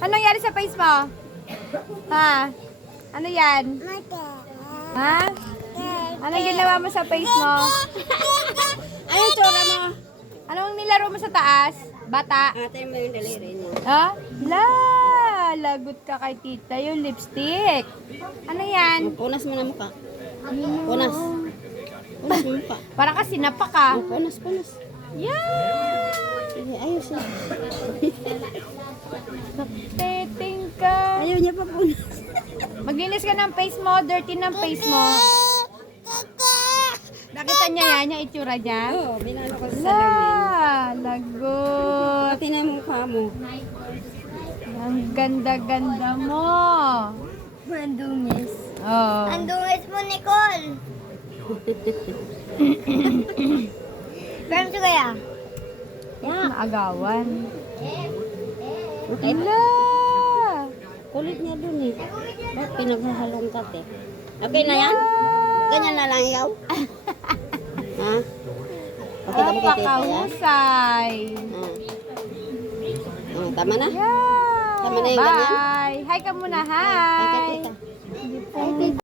Anong nangyari sa face mo? Ha? Ano yan? Ha? Anong ginawa mo sa face mo? Ano tsura mo? Anong nilaro mo sa taas? Bata? Ate mo yung daliri niya. Ha? La! Lagot ka kay tita yung lipstick. Ano yan? Punas mo na mukha. Punas. Punas mo mukha. Parang kasi sinapa ka. Punas, punas. Yan! Sige, ayos na. Teting ka. Ayaw niya pa punas. Maglinis ka ng face mo. Dirty ng face mo. Nakita niya yan, yung itsura niya? Oo, binalo ko sa La! salamin. Lagot. Pati na yung mukha mo. Ang ganda-ganda mo. Bandungis. Oh. Andungis mo, Nicole. Pero siya kaya? Naagawan. Okay. La! Kulit niya dun eh. Ba't pinaghahalong ka eh? Okay na yan? Ganyan na lang ikaw? Ha? Okay na ba kay tita yan? Pakahusay. Tama na? Yeah. Tama na yung ganyan? Bye. Hi ka muna. Ay, kay Hi. tita. Hi, tita.